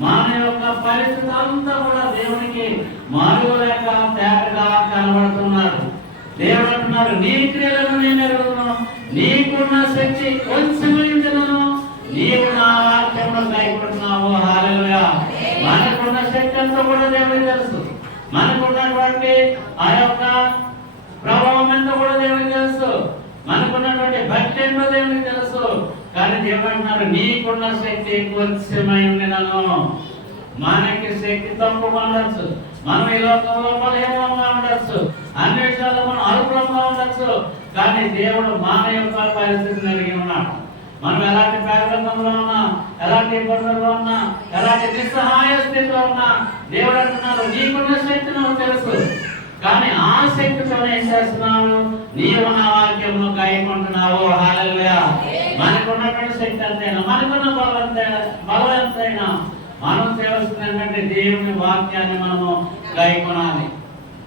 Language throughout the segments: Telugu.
మన యొక్క పరిస్థితి అంతా కూడా దేవునికి మారులేక తేటగా కనబడుతున్నారు దేవుడు అంటున్నారు నీ క్రియలను నేను ఎరుగుతున్నాను నీకున్న శక్తి కొంచెమైందినను నీవు నా వాక్యంలో కైకుంటున్నావు హాలెలూయా మనకున్న శక్తి అంతా కూడా దేవుడికి తెలుసు. మనకున్నటువంటి ఆ యొక్క ప్రభావం ఎంత కూడా దేవుడికి తెలుసు. మనకున్నటువంటి భక్తి ఎంతో దేవుడికి తెలుసు. కానీ దేవుడు నీకున్న శక్తి కొంచెమై ఉండినను మనకి శక్తి తక్కువ ఉండొచ్చు. మనం ఈ లోకంలో బలహీనంగా ఉండొచ్చు. అన్ని విషయాల్లో మనం అనుకూలంగా ఉండొచ్చు. కానీ దేవుడు మన యొక్క పరిస్థితి కలిగి ఉన్నాడు. మనం ఎలాంటి పేదరికంలో ఉన్నా ఎలాంటి ఇబ్బందుల్లో ఉన్నా ఎలాంటి నిస్సహాయ స్థితిలో ఉన్నా దేవుడు అంటున్నాడు నీకున్న శక్తి నాకు తెలుసు. కానీ ఆ శక్తితో ఏం చేస్తున్నావు? నీవు నా వాక్యంలో గాయకుంటున్నావు హాలయ్యా మనకున్నటువంటి శక్తి అంతైనా? మనకున్న బలం ఎంతైనా బలం ఎంతైనా మనం చేయవలసింది ఏంటంటే దేవుని వాక్యాన్ని మనము కొనాలి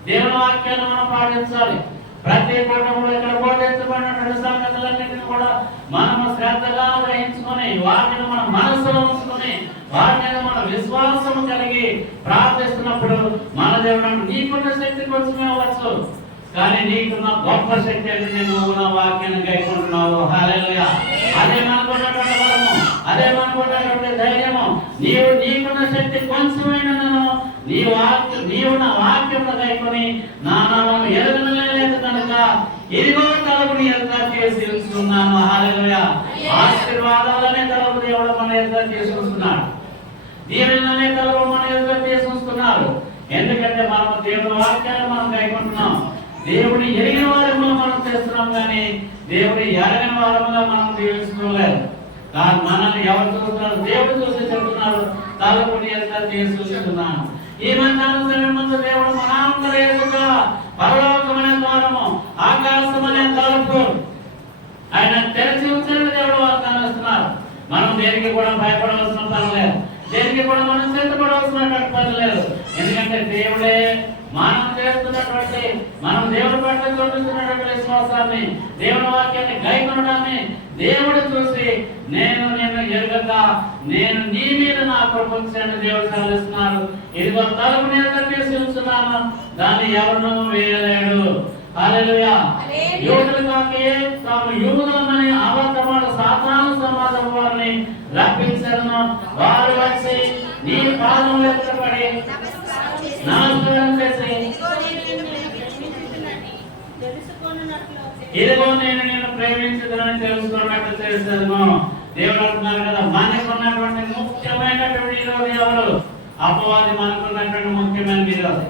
దేవుని వాక్యాన్ని మనం పాటించాలి. ప్రతి కుటుంబంలో ఇక్కడ బోధించబడినటువంటి సంగతులన్నింటినీ కూడా మనము శ్రద్ధగా గ్రహించుకొని వాటిని మన మనసులో ఉంచుకొని వాటి మీద మన విశ్వాసం కలిగి ప్రార్థిస్తున్నప్పుడు మన దేవుడు నీకున్న శక్తి కొంచెమే అవ్వచ్చు కానీ నీకున్న గొప్ప శక్తి అంటే నేను నువ్వు నా వాక్యాన్ని గైకుంటున్నావు. హల్లెలూయా. అదే మనకున్నటువంటి బలము అదే మనకున్నటువంటి ధైర్యము. నీవు నీకున్న శక్తి కొంచెమైనను నీ వాక్య నీవు నా వాక్యము గైకొని నా నామం ఎరగలేదు కనుక ఇదిగో తలపు నీ ఎంత చేసి ఉంచుతున్నాను ఆశీర్వాదాలనే తలపు దేవుడు మన ఎంత చేసుకుంటున్నాడు. ఉంచుతున్నాడు దీవెనలనే తలపు మన ఎంత చేసి ఎందుకంటే మనం దేవుని వాక్యాన్ని మనం గైకుంటున్నాం. దేవుని ఎరిగిన వారముగా మనం చేస్తున్నాం కానీ దేవుని ఎరగిన వారముగా మనం జీవించుకోలేదు కానీ మనల్ని ఎవరు చూస్తున్నారు? దేవుడు చూసి చెప్తున్నారు. తలపుని ఎంత చేసి చూస్తున్నాను. ఈ మధ్యాహ్నం ముందు దేవుడు మనందరి ఎదుట పరలోకమనే ద్వారము ఆకాశమనే తలుపు. ఆయన తెరిచి ఉంచిన దేవుడు వాగ్దానం ఇస్తున్నారు. మనం దేనికి కూడా భయపడవలసిన పని లేదు. దేనికి కూడా మనం సిద్ధపడవలసినటువంటి పని లేదు. ఎందుకంటే దేవుడే మనం చేస్తున్నటువంటి మనం దేవుడి పట్ల చూపిస్తున్నటువంటి విశ్వాసాన్ని దేవుని వాక్యాన్ని గైకొనడాన్ని దేవుడు చూసి నేను నేను ఎరగక నేను నీ మీద నా కృపించని దేవుడు సెలవిస్తున్నారు ఇదిగో తలుపు నేను చేసి ఉంచున్నాను. దాన్ని ఎవరినూ వేయలేడు. తాము సాతాను సమాజం వారిని రప్పించను. వారు వచ్చి నీ పాదం చేసి ఇదిగో నేను నేను ప్రేమించదని తెలుసుకున్నట్టు చేశాను దేవుడు అంటున్నారు కదా మనకున్నటువంటి ముఖ్యమైనటువంటి ఈరోజు ఎవరు అపవాది మనకున్నటువంటి ముఖ్యమైన ఈరోజు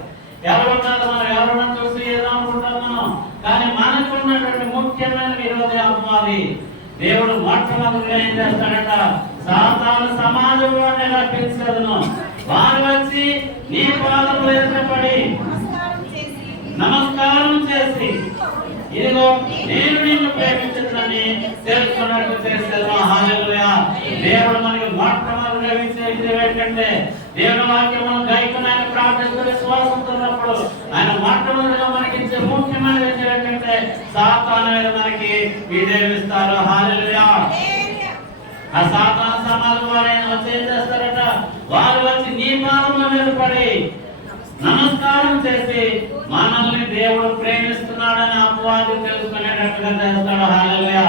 ఎవరు ఉన్నారు మనం ఎవరన్నా చూసి ఏదో అనుకుంటాం మనం కానీ మనకున్నటువంటి ముఖ్యమైన విరోధి అపవాది దేవుడు మొట్టమొదటిగా ఏం చేస్తాడట సాతాను సమాజంలో రప్పించదును వారు వచ్చి నీ పాదములు ఎత్తపడి నమస్కారం చేసి ఇదిగో నేను నిన్ను ప్రేమించుదని తెలుసుకున్నట్టు చేసేది హాలెలూయా దేవుడు మనకి మొట్టమొదటిగా ఇచ్చేది ఏంటంటే దేవుని వాక్యం మనం గైకున్నాయని ప్రార్థిస్తూ విశ్వాసంతో ఉన్నప్పుడు ఆయన మొట్టమొదటిగా మనకి ఇచ్చే ముఖ్యమైన విషయం ఏంటంటే సాతాను మీద మనకి విజయమిస్తారు హాలెలూయా ఆ సాతాను సమాజం వారు ఆయన చేస్తారట వారు వచ్చి నీ పాదంలో మీద పడి నమస్కారం చేసి మనల్ని దేవుడు ప్రేమిస్తున్నాడని అపవాది తెలుసుకునేటట్టుగా చేస్తాడు. హాలలుయా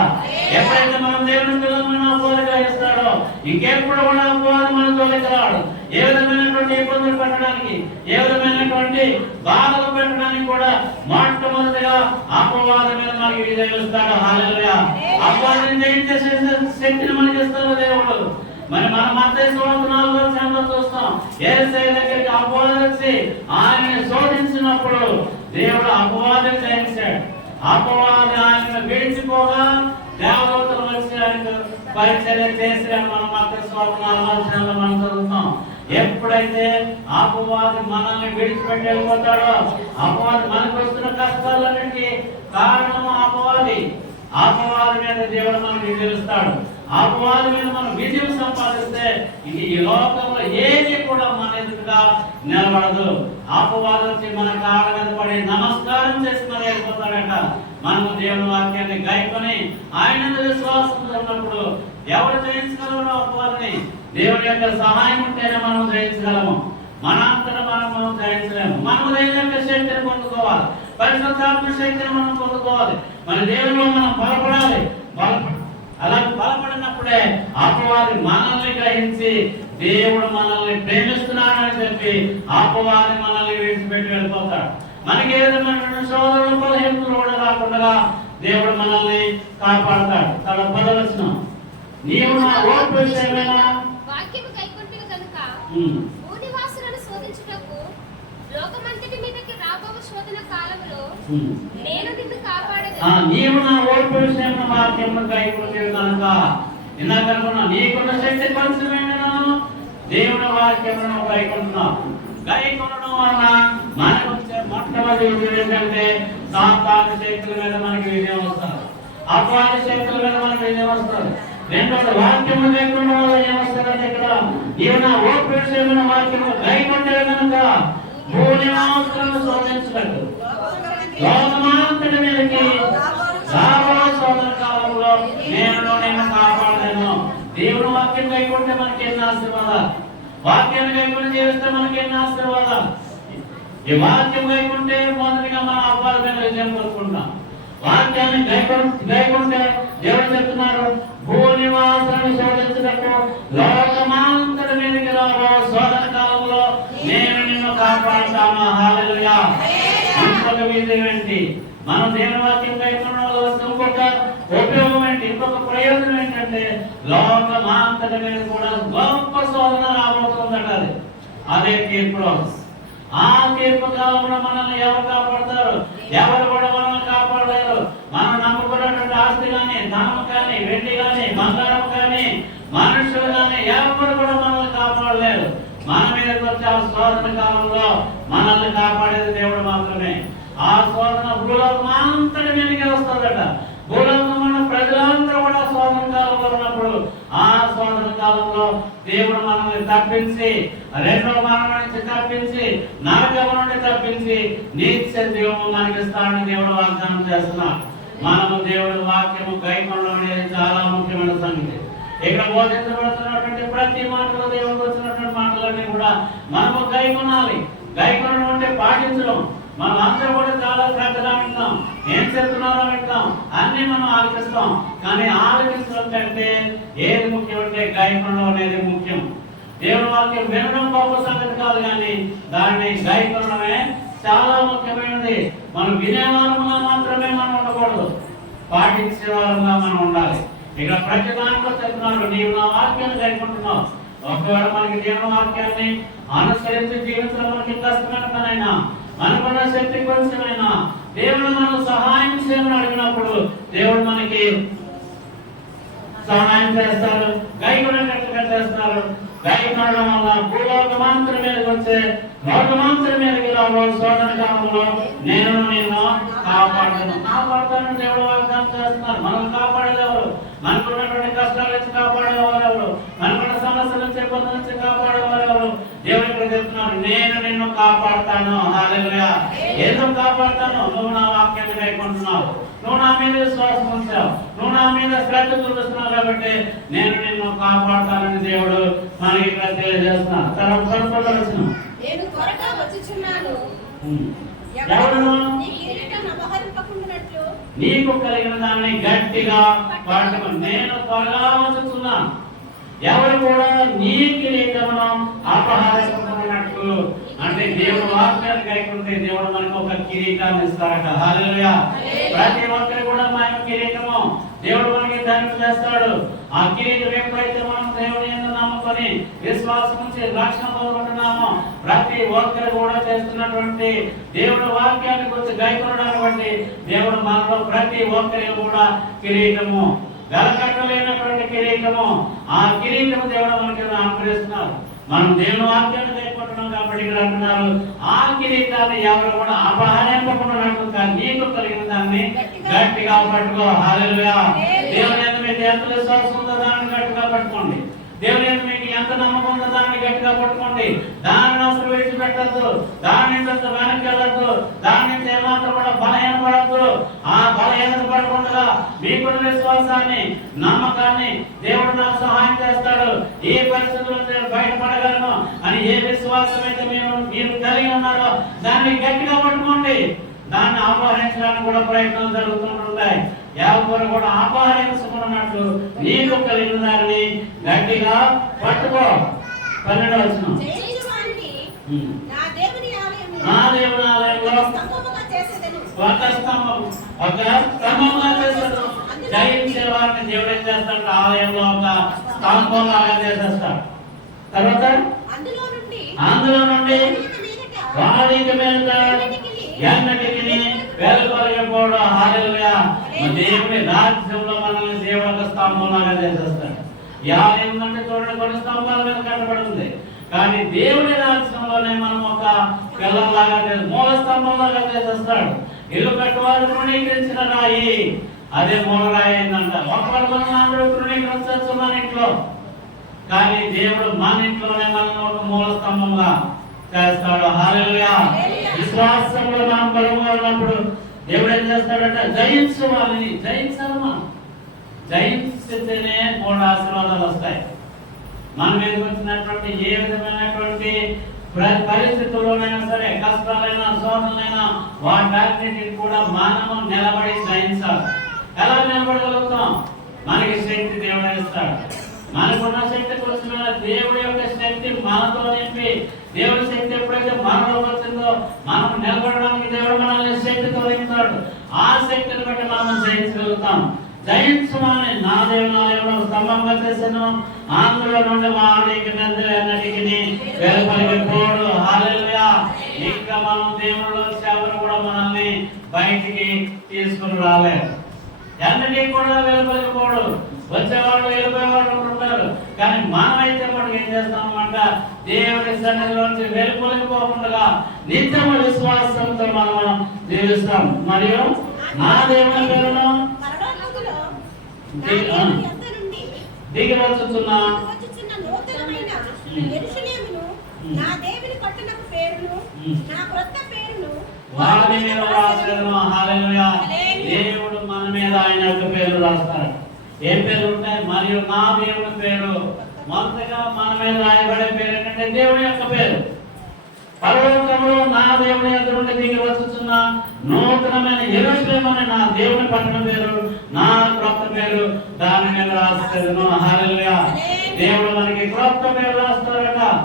ఎప్పుడైతే మనం దేవుని తెలుసుకుని అపవాదిగా ఇస్తాడో ఇంకెప్పుడు కూడా అపవాది మనం తొలగిరాడు ఏ విధమైన విధమైనటువంటి ఇబ్బందులు పెట్టడానికి ఏ విధమైనటువంటి బాధలు పెట్టడానికి కూడా మొట్టమొదటిగా అపవాదం మీద మనకి విజయిస్తాడు హాలలుయా అపవాదిని జయించే శక్తిని మనకి ఇస్తాడు దేవుడు. మరి మనం మత్తయి సువార్త నాలుగో అధ్యాయంలో చూస్తాం. యేసయ్య దగ్గరికి అపవాదించి ఆయన శోధించినప్పుడు దేవుడు అపవాదం జయించాడు అపవాదం ఆయన విడిచిపోగా దేవతలు వచ్చి ఆయన పరిచర్య చేసి మనం మత్తయి సువార్త నాలుగో అధ్యాయంలో మనం చదువుతాం. ఎప్పుడైతే అపవాది మనల్ని విడిచిపెట్టి వెళ్ళిపోతాడో అపవాది మనకు వస్తున్న కష్టాలన్నింటికి కారణము అపవాది. అపవాది మీద దేవుడు మనం విజయిస్తాడు అపవాది మీద మనం విజయం సంపాదిస్తే ఇది ఈ లోకంలో ఏది కూడా మన ఎదురుగా నిలబడదు. అపవాదం మన కాళ్ళ మీద పడి నమస్కారం చేసి మరి మనము దేవుని వాక్యాన్ని గాయకొని ఆయన యందు విశ్వాసంతో ఉన్నప్పుడు ఎవరు జయించగలరో వారిని దేవుని యొక్క సహాయం ఉంటేనే మనం జయించగలము. మన అంతటా మనం మనం జయించలేము. మనము దేవుని యొక్క శక్తిని పొందుకోవాలి. పరిశుద్ధాత్మ శక్తిని మనం పొందుకోవాలి. మన దేవుడిలో మనం బలపడాలి. బలపడ అలా బలపడినప్పుడే అపవాది మనల్ని గ్రహించి దేవుడు మనల్ని ప్రేమిస్తున్నాడని చెప్పి అపవాది మనల్ని విడిచిపెట్టి వెళ్ళిపోతాడు. మనకి ఏదైనా సోదరులు బలహీనతలు కూడా రాకుండా దేవుడు మనల్ని కాపాడతాడు. తన పదవలసిన నీవు నా ఓర్పు విషయమేనా? వాక్యము కైకొంటివి కనుక. భూనివాసులను శోధించుటకు లోకమంతటి మీదకి రాబోవు శోధన కాలములో ఉమ్. నేను నిన్ను ఆ కాపాడేది నీవు నా ఓర్పు విషయంలో వాక్యము కైకుంటేవి కనుక ఇందాక అనుకున్నా నీకున్న శక్తి కొంచెమేనా దేవుని వాక్యమును కైకుంటున్నావు కైకొనడం వలన మనకు వచ్చే మొట్టమొదటి విజయం ఏంటంటే సాతాను శక్తుల మీద మనకి విజయం వస్తుంది. అపవాది శక్తుల మీద మనకి విజయం వస్తుంది. రెండోది వాక్యము లేకుండా వల్ల ఏమొస్తుందంటే ఇక్కడ నీవు నా ఓర్పు విషయమైన వాక్యము కైకుంటే కనుక భూనివాసులను శోధించలేదు. లోకమాంతటి మీదకి రాబోయే శోధన కాలంలో నేను నేను కాపాడలేను దేవుడు వాక్యం లేకుంటే మనకి ఎన్ని ఆశీర్వాదాలు వాక్యాన్ని లేకుండా జీవిస్తే మనకి ఎన్ని ఆశీర్వాదాలు ఈ వాక్యం కైకుంటే మొదటిగా మన అబ్బాయి మీద విజయం కోరుకుంటాం వాక్యాన్ని గైకుంటే దేవుడు చెప్తున్నారు? భూనివాసాన్ని శోధించటకు లోకమాంతటి మీదకి రాబో శోధన కాలంలో నేను నిన్ను కాపాడుతాను. హాలెలూయా ఇంకొక విజయం ఏంటి మనం దేవుని వాక్యం గైకుండా వల్ల ఇంకొక ఉపయోగం ఏంటి? ఇంకొక ప్రయోజనం ఏంటంటే లోకమాంతటి మీద కూడా గొప్ప శోధన రాబోతుందట అది. అదే తీర్పు రోజు. ఆ తీర్పు కాలంలో మనల్ని ఎవరు కాపాడతారు? ఎవరు కూడా మనల్ని కాపాడలేరు. మనం నమ్ముకున్నటువంటి ఆస్తి కానీ ధనం కానీ వెండి కానీ బంగారం కానీ మనుషులు కానీ ఎవరు కూడా మనల్ని కాపాడలేరు. మన మీదకి వచ్చే ఆ శోధన కాలంలో మనల్ని కాపాడేది దేవుడు మాత్రమే. ఆ శోధన భూలోకం అంతటి మీదకి వస్తుందట. భూలోకం ఉన్న ప్రజలందరూ కూడా శోధన కాలంలో ఉన్నప్పుడు ఆ శోధన కాలంలో దేవుడు మనల్ని తప్పించి రెండో మరణం నుంచి తప్పించి నరకం నుండి తప్పించి నిత్య దేవుడు మనకి స్థానం దేవుడు వాగ్దానం చేస్తున్నాడు మనము దేవుడు వాక్యము గైకొనడం అనేది చాలా ముఖ్యమైన సంగతి. ఇక్కడ బోధించబడుతున్నటువంటి ప్రతి మాటలో దేవుడు వచ్చినటువంటి మాటలన్నీ కూడా మనము గైకొనాలి. గైకొనడం అంటే పాటించడం. మనం అందరూ కూడా చాలా శ్రద్ధగా వింటాం. ఏం చెప్తున్నారో వింటాం. అన్ని మనం ఆలకిస్తాం కానీ ఆలకించడం ఏది ముఖ్యం అంటే గైకొనడం అనేది ముఖ్యం. దేవుని వాక్యం వినడం గొప్ప సంగతి కాదు కానీ దాన్ని గైకొనడమే చాలా ముఖ్యమైనది. మనం వినేవారముగా మాత్రమే మనం ఉండకూడదు. పాటించే వారంగా మనం ఉండాలి. ఇక్కడ ప్రతి దాంట్లో చెప్తున్నారు నీవు నా వాక్యాన్ని గైకుంటున్నావు ఒకవేళ మనకి దేవుని వాక్యాన్ని అనుసరించి జీవించడం మనకి కష్టమైన పనైనా అనుకున్న శక్తి కొంచెమైన దేవుడు మనం సహాయం చేయమని అడిగినప్పుడు దేవుడు మనకి సహాయం చేస్తారు గైకొనేటట్లుగా చేస్తారు గైకొనడం వల్ల భూలోకమాంతరం మీద వచ్చే లోకమాంతరం మీద రాబో శోధన కాలంలో నేను నిన్ను కాపాడను. కాపాడతాను దేవుడు వాగ్దానం చేస్తున్నారు. మనం కాపాడేది మనకున్నటువంటి కష్టాల నుంచి కాపాడేవారు ఎవరు మనకున్న సమస్యల నుంచి ఇబ్బందుల నుంచి కాపాడేవారు ఎవరు దేవుడు ఇక్కడ చెప్తున్నారు నేను నిన్ను కాపాడతాను. ఎందుకు కాపాడతాను? నువ్వు నా వాక్యాన్ని కైకుంటున్నావు నువ్వు నా మీద విశ్వాసం ఉంచావు. నువ్వు నా మీద శ్రద్ధ చూపిస్తున్నావు కాబట్టి నేను నిన్ను కాపాడతానని దేవుడు మనకి ఇక్కడ తెలియజేస్తున్నాడు. తర్వాత కనుక్కోవలసిన నేను త్వరగా వచ్చుచున్నాను. ఎవరు? నీ కిరీటం అపహరింపకుండానట్లు నీకు కలిగిన దాన్ని గట్టిగా పట్టుకో నేను త్వరగా వచ్చుతున్నాను ఎవరు కూడా నీ కిరీటమును అపహారించుకున్నట్లు అంటే దేవుడు వాక్యాన్ని కైకుంటే దేవుడు మనకు ఒక కిరీటాన్ని ఇస్తాడట హల్లెలూయా. ప్రతి ఒక్కరు కూడా మన కిరీటము దేవుడు మనకి ధనం చేస్తాడు. ఆ కిరీటం ఎప్పుడైతే మనం దేవుని నమ్ముకొని విశ్వాసం నుంచి రక్షణ పొందుకుంటున్నామో ప్రతి ఒక్కరు కూడా చేస్తున్నటువంటి దేవుడు వాక్యాన్ని గురించి గైకొనడాన్ని బట్టి దేవుడు మనలో ప్రతి ఒక్కరికి కూడా కిరీటము వెలకట్టలేనటువంటి కిరీటము ఆ కిరీటము దేవుడు మనకి అనుగ్రహిస్తున్నారు మనం దేవుని వాక్యాన్ని గైకొంటున్నాం కాబట్టి ఇక్కడ అంటున్నారు ఆ కిరీటాన్ని ఎవరు కూడా అపహరింపకున్నట్టు కాదు నీకు కలిగిన దాన్ని గట్టిగా పట్టుకో. హాలెలూయా దేవుని మీకు ఎంత విశ్వాసం ఉందో? దాన్ని గట్టిగా పట్టుకోండి. దేవుని యందు మీకు ఎంత నమ్మకం ఉందో దాన్ని గట్టిగా పట్టుకోండి దానిని అసలు విడిచిపెట్టద్దు. దాని నుంచి వెనక్కి వెళ్ళద్దు. దాని నుంచి ఏమాత్రం కూడా బలహీన పడద్దు. ఆ బలహీనత పడకుండా మీకున్న విశ్వాసాన్ని నమ్మకాన్ని దేవుడు నాకు సహాయం చేస్తాడు. ఏ పరిస్థితుల్లో నేను బయటపడగలను అని ఏ విశ్వాసం అయితే మీరు మీరు కలిగి ఉన్నారో దాన్ని గట్టిగా పట్టుకోండి దాన్ని ఆపహరించడానికి కూడా ప్రయత్నాలు జరుగుతుంటాయి ఎవరు కూడా ఆహ్వానించుకున్నట్లు నీకు కలిగిన గట్టిగా పట్టుకో. పన్నెండు వచ్చిన జయించువాడిని నా దేవుని ఆలయంలో ఒక స్తంభం. ఒక స్తంభంగా చేస్తాడు జయించే వారిని దేవుడు ఏం చేస్తాడు? ఆలయంలో ఒక స్తంభం లాగా చేసేస్తాడు. తర్వాత? అందులో నుండి వాడికి మీద ఎన్నటికి వెలుపరగపోవడం హాలెలుగా దేవుని రాజ్యంలో మనల్ని దేవుడు స్తంభంలాగా చేసేస్తాడు. యాభై ఉందంటే చూడండి కొన్ని స్తంభాల మీద కట్టబడింది కానీ దేవుని రాజ్యంలోనే మనం ఒక పిల్లలాగా మూల స్తంభంలాగా చేసేస్తాడు. ఇల్లు కట్టువారు తృణీకరించిన రాయి. అదే మూల రాయి అయిందంట. మనం అందరూ తృణీకరించవచ్చు మన ఇంట్లో. కానీ దేవుడు మన ఇంట్లోనే మనల్ని ఒక మూల స్తంభంగా చేస్తాడు. హాలెలూయా విశ్వాసంలో మనం బలంగా ఉన్నప్పుడు దేవుడు ఏం చేస్తాడంటే జయించు వాళ్ళని. జయించాలి మనం. జయించితేనే మూడు ఆశీర్వాదాలు వస్తాయి. మన మీద వచ్చినటువంటి ఏ విధమైనటువంటి పరిస్థితుల్లోనైనా సరే కష్టాలైనా శోధనలైనా వాటన్నిటిని కూడా మనము నిలబడి జయించాలి. ఎలా నిలబడగలుగుతాం? మనకి శక్తి దేవుడు ఇస్తాడు. మనకున్న శక్తి వచ్చిన దేవుడి యొక్క శక్తి మనతో నింపి దేవుడి శక్తి ఎప్పుడైతే మనలో వచ్చిందో మనం నిలబడడానికి దేవుడు మనల్ని శక్తితో నింపుతాడు. ఆ శక్తిని బట్టి మనం జయించగలుగుతాం. జయించమని నా దేవునాలయంలో స్తంభంగా చేశాను ఆంధ్రలో నుండి మా నదులు అన్నిటికీ వెలుపలికి పోడు. హాలెలూయా ఇంకా మనం దేవుడు ఎవరు కూడా మనల్ని బయటికి తీసుకుని రాలేదు. ఎన్నటికీ కూడా వెలుపలికి పోడు. వచ్చేవాళ్ళు వెళ్ళిపోయేవాళ్ళు ఉంటారు కానీ మనమైతే మనం ఏం చేస్తామంట దేవుడి సన్నిధిలోంచి వెలుపలికి పోకుండా నిత్యము విశ్వాసంతో మనం జీవిస్తాం. మరియు నా దేవుని పేరును పరలోకములో నా ది- ఆ. దేవుని యొద్ద నుండి దిగి. వచ్చుచున్న నా దేవుని పట్టణపు పేరును ఉమ్. నా క్రొత్త పేరును వారి మీద రాసేదను హల్లెలూయా. దేవుడు మన మీద ఆయన యొక్క పేరు రాస్తాడు ఏ పేరు ఉంటాయి? మరియు నా దేవుని పేరు. మొదటగా మన మీద రాయబడే పేరు ఏంటంటే దేవుని యొక్క పేరు. దేవుని యొక్క నుండి దిగి వచ్చుచున్న నూతనమైన ఎరుషలేం నా దేవుని పట్టణ పేరు నా క్రొత్త పేరు దాని మీద రాస్తాను హల్లెలూయా. దేవుడు మనకి క్రొత్త పేరు రాస్తాడట.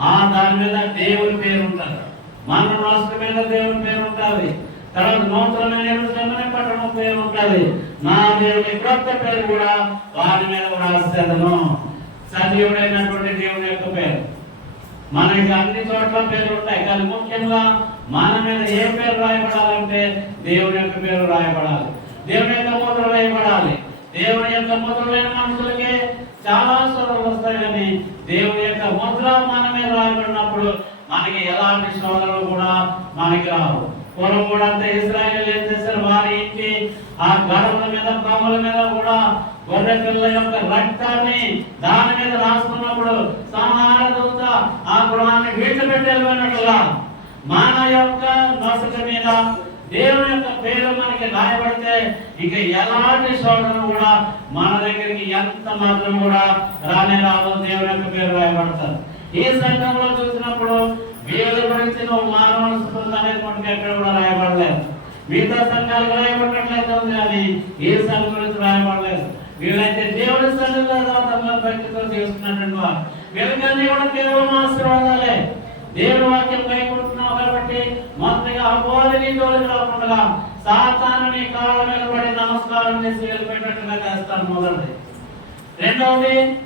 ఆ దాని మీద దేవుని పేరు ఉంటుంది. మన రాష్ట్రం మీద దేవుని పేరు ఉంటుంది. తర్వాత నూతనమైన ఎరుసలేమనే పట్టణం పేరు ఉంటుంది. నా దేవుని క్రొత్త పేరు కూడా వారి మీద రాస్తాను సజీవుడైనటువంటి దేవుని యొక్క పేరు. మనకి అన్ని చోట్ల పేర్లు ఉంటాయి కానీ ముఖ్యంగా మన మీద ఏ పేరు రాయబడాలంటే దేవుని యొక్క పేరు రాయబడాలి. దేవుని యొక్క ముద్ర వేయబడాలి. దేవుని యొక్క ముద్రమైన మనుషులకే మనుషులకి చాలా శోధనలు వస్తాయి కానీ దేవుని యొక్క ముద్ర మన మీద రాయబడినప్పుడు మనకి ఎలాంటి శోధనలు కూడా మనకి రావు. పూర్వం కూడా అంత ఇస్రాయల్ ఏం చేశారు? వారి ఇంటి ఆ గడపల మీద కొమ్మల మీద కూడా గొర్రె పిల్ల యొక్క రక్తాన్ని దాని మీద రాసుకున్నప్పుడు సంహార దూత ఆ గృహాన్ని విడిచిపెట్టి వెళ్ళిపోయినట్లుగా మన యొక్క నొసట మీద దేవుని యొక్క పేరు మనకి రాయబడితే ఇక ఎలాంటి శోధన కూడా మన దగ్గరికి ఎంత మాత్రం కూడా రానే రాదు దేవుని యొక్క పేరు రాయబడతారు. ఈ సంఘంలో చూసినప్పుడు వీళ్ళ గురించి నువ్వు మానవ అనేది అనేటువంటి ఎక్కడ కూడా రాయబడలేదు. మిగతా సంఘాలు రాయబడినట్లయితే ఉంది కానీ ఈ సంఘం గురించి రాయబడలేదు. వీళ్ళైతే దేవుడి సన్నిధిలో భక్తితో చేసుకున్నటువంటి వారు. వీళ్ళకన్నీ కూడా కేవలం ఆశీర్వాదాలే. దేవుడి వాక్యం కైకుంటున్నావు కాబట్టి మొదటిగా అపోలిని జోలికి రాకుండా సాతానుని కాళ్ళ మీద పడి నమస్కారం చేసి వెళ్ళిపోయేటట్టుగా చేస్తాను మొదటిది. రెండవది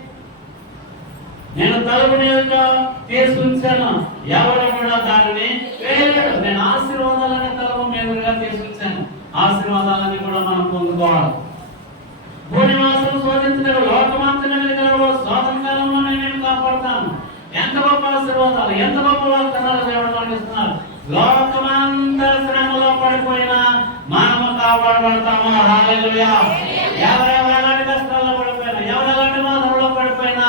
నేను తలుపు నీరుగా తీసుకుంటాను ఎవరు కూడా దానిని వేయలేడు. నేను ఆశీర్వాదాలని తలుపు మీదుగా తీసుకొచ్చాను. ఆశీర్వాదాలని కూడా మనం పొందుకోవాలి. భూనివాసులు శోధించలేరు లోకమంతలేరు స్వాతంత్రంలోనే నేను కాపాడుతాను. ఎంత గొప్ప ఆశీర్వాదాలు ఎంత గొప్ప వాగ్దానాలు దేవుడు మనకిస్తున్నారు. లోకమంతా శ్రమలో పడిపోయిన మనము కాపాడబడతాము? హాలేలుయా ఎవరు ఎలాంటి కష్టాల్లో పడిపోయినా ఎవరు ఎలాంటి బాధల్లో పడిపోయినా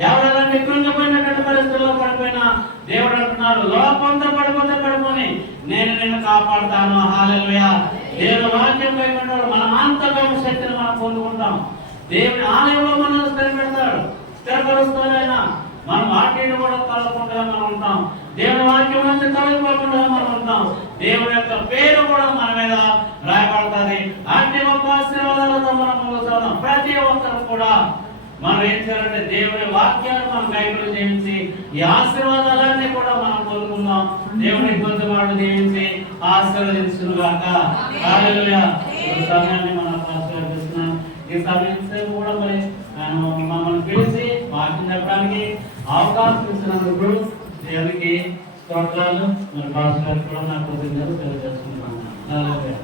ఎవరు ఎలాంటి కృంగిపోయినటువంటి పరిస్థితుల్లో పడిపోయినా దేవుడు అంటున్నారు పడిపోతే పడిపోని నేను నిన్ను కాపాడుతాను. హాలేలుయా దేవుని వాక్యం కైకొన్నాడు మన అంతర్గత శక్తిని మనం పొందుకుంటాం. దేవుని ఆలయంలో మనం స్థిరపెడతాడు స్థిరపరుస్తాడైనా మనం వాటిని కూడా తలకుండా మనం ఉంటాం. దేవుని వాక్యం నుంచి తొలగిపోకుండా మనం ఉంటాం. దేవుని యొక్క పేరు కూడా మన మీద రాయబడుతుంది. అన్ని ఒక్క ఆశీర్వాదాలతో మనం పొందుతున్నాం ప్రతి ఒక్కరు కూడా మనం ఏం చేయాలంటే దేవుని వాక్యాన్ని మనం కైకులు చేయించి ఈ ఆశీర్వాదాలన్నీ కూడా మనం పొందుకుందాం. దేవుని కొంచెం దీవించి ఆశీర్వదించును గాక హల్లెలూయా. ఈ సమయాన్ని మనం ఆశీర్వదిస్తున్నాం. ఈ సమయం కూడా మరి మమ్మల్ని పిలిచి వాక్యం చెప్పడానికి అవకాశం ఇచ్చినందుకు దేవునికి స్తోత్రాలు. మరి గారికి కూడా నాకు కృతజ్ఞతలు తెలియజేసుకుంటున్నాను హల్లెలూయా.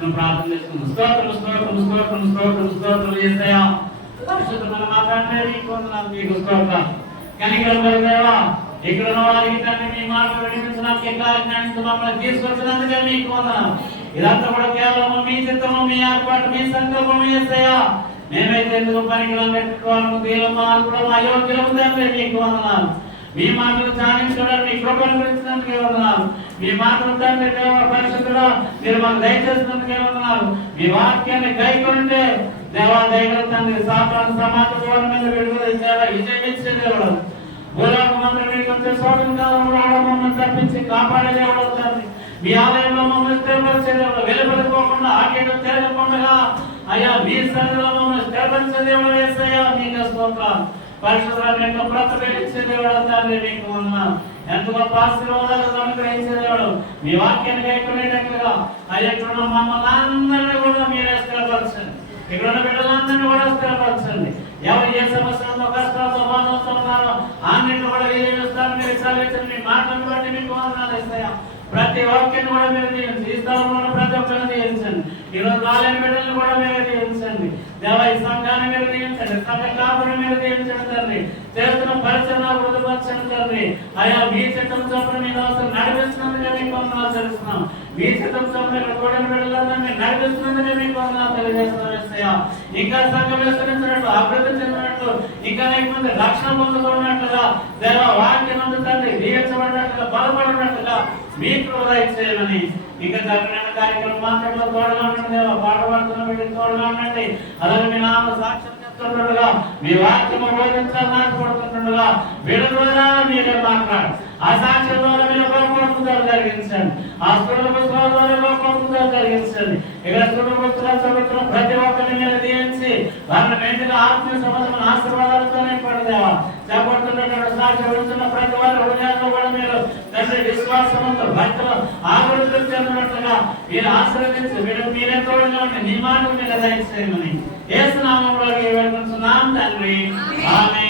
మనం ప్రార్థన చేసుకుందాం స్తోత్రం స్తోత్రం స్తోత్రం స్తోత్రం స్తోత్రం యేసయ్యా పరిశుద్ధ మన తండ్రి నీకు వందనాలు మీకు స్తోత్రం. కనికరం దేవా ఇక్కడ ఉన్న వారికి తండ్రి మీ మార్గం నడిపించడానికి ఇంకా జ్ఞానించి మమ్మల్ని తీసుకొచ్చినందుకే మీకు ఇదంతా కూడా కేవలం మీ చిత్తము మీ ఏర్పాటు మీ సంకల్పం యేసయ్యా మేమైతే ఎందుకు పనికి పెట్టుకోవాలను దీనమా అనుకోవడం అయోగ్యులం తండ్రి మీకు వందనాలు మీ మాటలు ధ్యానించడం మీ కృపను గురించినందుకే ఉన్నాను మీ మాటలు తండ్రి దేవ పరిశుద్ధుడా మీరు మాకు దయచేసినందుకే వందనాలు మీ వాక్యాన్ని గైకొంటే దేవా దయగల తండ్రి సాతాను సమాజ వాళ్ళ మీద విడుదల ఇచ్చారా విజయమిచ్చే దేవుడు. భూలోకమంతా మీకు వచ్చే స్వాతంత్రం రావడం మమ్మల్ని తప్పించి కాపాడే దేవుడు తండ్రి. మీ ఆలయంలో మమ్మల్ని స్థిరపరిచే దేవుడు. వెలుపడిపోకుండా ఆకేటు తిరగకుండా అయ్యా మీ సన్నిధిలో మమ్మల్ని స్థిరపరిచే దేవుడు వేస్తాయా మీకు స్తోత్రాలు. పరిశుభ్రం యొక్క ప్రతిఫలించే దేవుడు తండ్రి మీకు వందనాలు ఎంత గొప్ప ఆశీర్వాదాలు అనుగ్రహించే దేవుడు మీ వాక్యాన్ని కైకొనేటట్లుగా అయ్యా మమ్మల్ని అందరినీ కూడా మీరే స్థిరపరచండి. ఇక్కడ ఉన్న బిడ్డలందరినీ కూడా స్థిరపరచండి. ఎవరు ఏ సమస్యలతో కష్టాలతో బాధలతో ఉన్నారో అన్నింటిని కూడా విజయిస్తాను మీరు చదివించండి మీ మాటలను బట్టి మీకు వందనాలు ఇస్తాయా? ప్రతి వాక్యాన్ని కూడా మీరు దీవించండి. ఈ స్థలంలో ప్రతి ఒక్కరిని దీవించండి. ఈరోజు రోజు రాలేని బిడ్డలను కూడా మీరు దీవించండి. దేవ ఈ సంఘాన్ని నిర్ణయించండి సంఘ కాపురం నిర్ణయించండి తండ్రి చేస్తున్న పరిచయం వృద్ధిపరచండి తండ్రి అయ్యా మీ చట్టం చొప్పున మీ అవసరం నడిపిస్తున్నందుకే మీకు వందనాలు మీ చిత్తం చొప్పున ఇక్కడ కూడిన బిడ్డలందరినీ మీరు నడిపిస్తున్నందుకే మీకు వందనాలు తెలియజేస్తున్నాం ఇంకా సంఘం విస్తరించినట్లు అభివృద్ధి చెందినట్లు ఇంకా అనేక మంది రక్షణ పొందుతున్నట్లుగా దేవ వాక్యం అందుతండి దీవించబడినట్లుగా బలపడినట్లుగా మీకు కృప చేయమని ఇంకా జరగమైన కార్యక్రమం మాత్రంలో తోడగా ఉండండి దేవ. పాట పాడుతున్న వీటికి తోడగా ఉండండి. అలాగే మీ నామ సాక్ష్యం చెప్తుండగా మీ వాక్యము బోధించాలని ఆశపడుతుండగా వీళ్ళ ద్వారా మీరే మాట్లాడు ఆ సాక్ష్యం ద్వారా మీరు లోపడుతుందారు జరిగించండి. ఆ స్థూల పుస్తకాల ద్వారా లోపడుతుందారు జరిగించండి ఇక్కడ స్థూల పుస్తకాలు చదువుతున్న ప్రతి ఒక్కరిని మీరు దీవించి వారిని మెండుగా ఆత్మీయ సంబంధమైన ఆశీర్వాదాలతో నింపడదేవా చేపడుతున్నటువంటి ప్రతి వారి హృదయాల్లో కూడా మీరు తండ్రి విశ్వాసంతో భక్తులు ఆకృతులు చెందినట్లుగా మీరు మీరు మీరే తోడుగా ఉండి నీ దయచేయమని వేడుకుంటున్నాం తండ్రి ఆమె